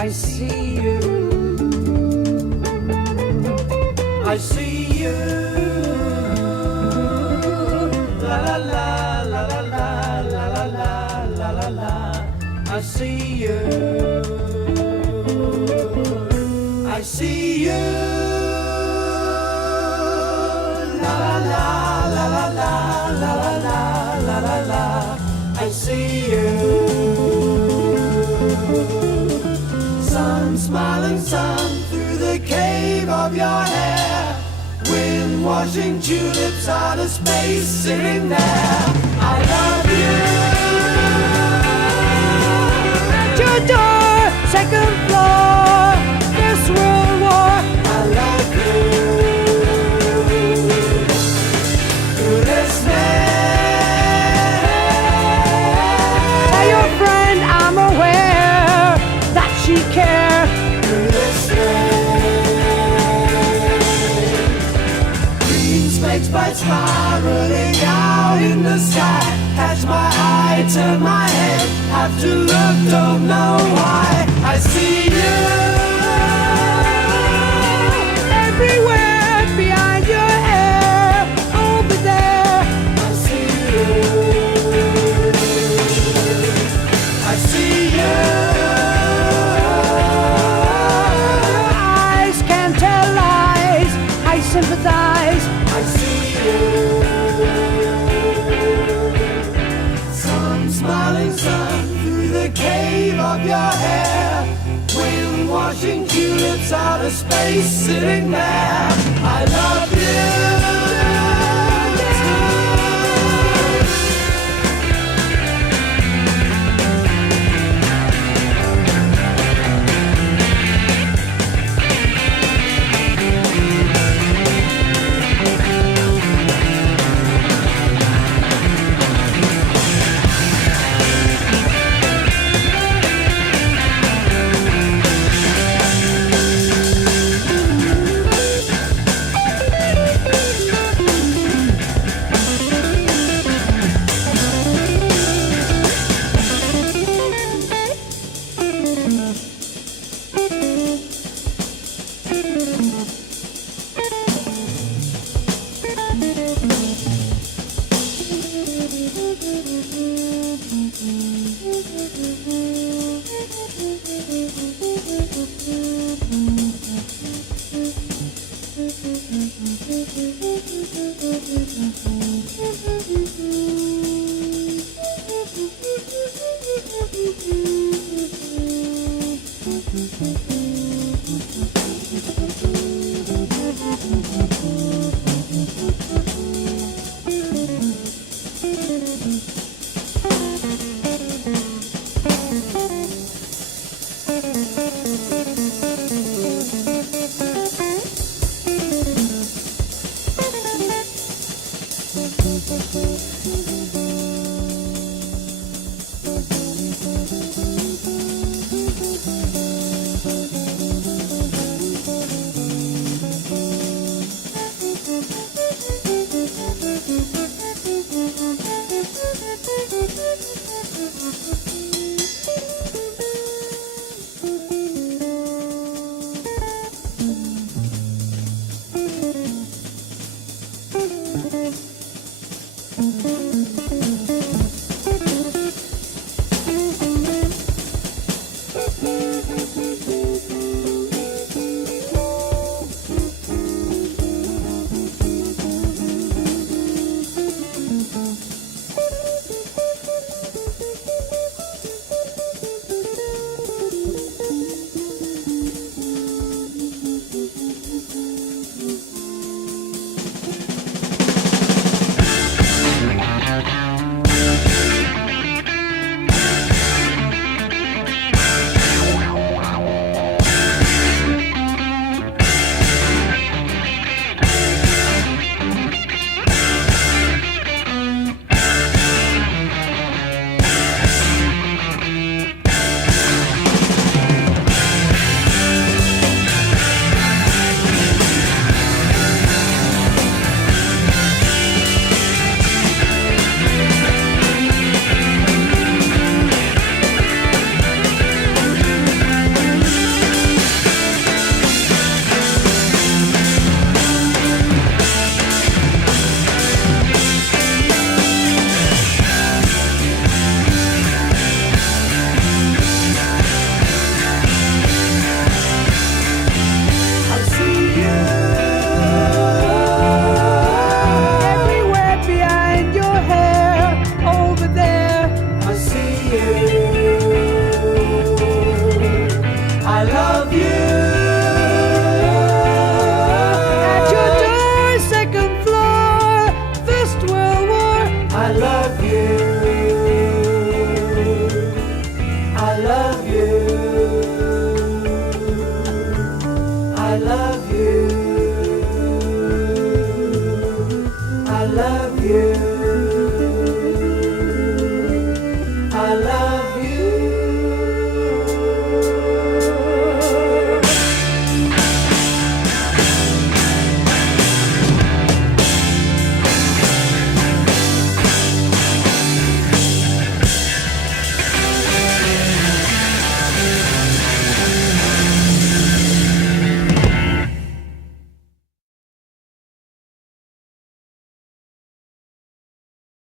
I see you. I see you. La la la la la la la la la la la la. I see you. I see you. La la la la la la la la la la la. I see you. Sun, smiling sun through the cave of your hair. Wind washing tulips out of space, sitting there. I love you. At your door, second floor, this world war. I love you. Through this night. Tell your friend I'm aware that she cares. Through this snakes bite spiraling out in the sky. Catch my eye, turn my head, have to look, don't know why. I see you everywhere behind your hair, over there. I see you. I see you. Your eyes can't tell lies. I sympathize. I see you. Sun, smiling sun through the cave of your hair. Wind washing tulips out of space, sitting there. I love you. la la.